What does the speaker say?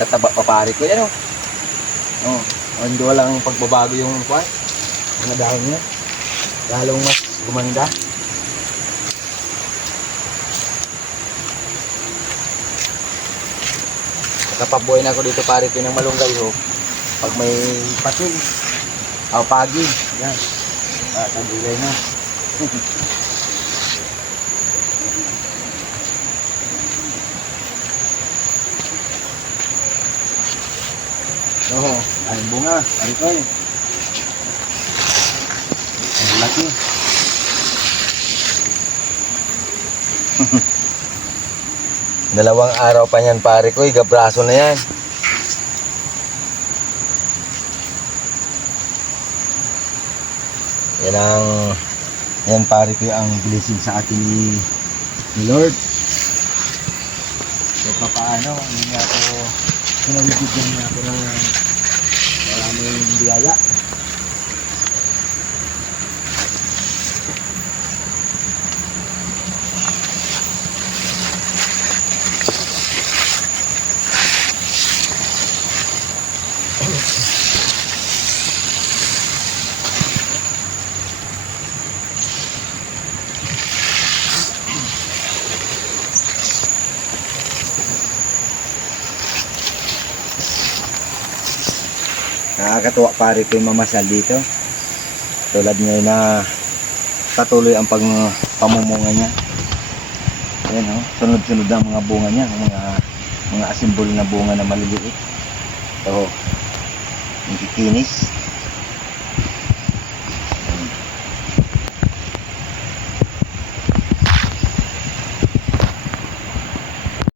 tataba pa pare ko. Yan o. Oh, hindi walang pagbabago yung kwan. Mga dahon niya. Lalong mas gumanda. Nakapabuhay na ako dito pare ko ng malunggay ho. Pag may pating. Pagi. Yan. Tagulay na. Ay bunga, arikoy. Ang laki. Dalawang araw pa yan pare ko, gabraso na yan. Yan pare ko ang blessing sa atin ni Lord. So paano, hindi niya ako pinawibigyan niya ako ng maraming biyaya. Nakakatuwa pare ko yung mamasyal dito. Tulad ngayon na patuloy ang pamumunga niya. Ayan o, sunod-sunod ang mga bunga niya, mga asimbol na bunga na maliliit. So, nakikinis.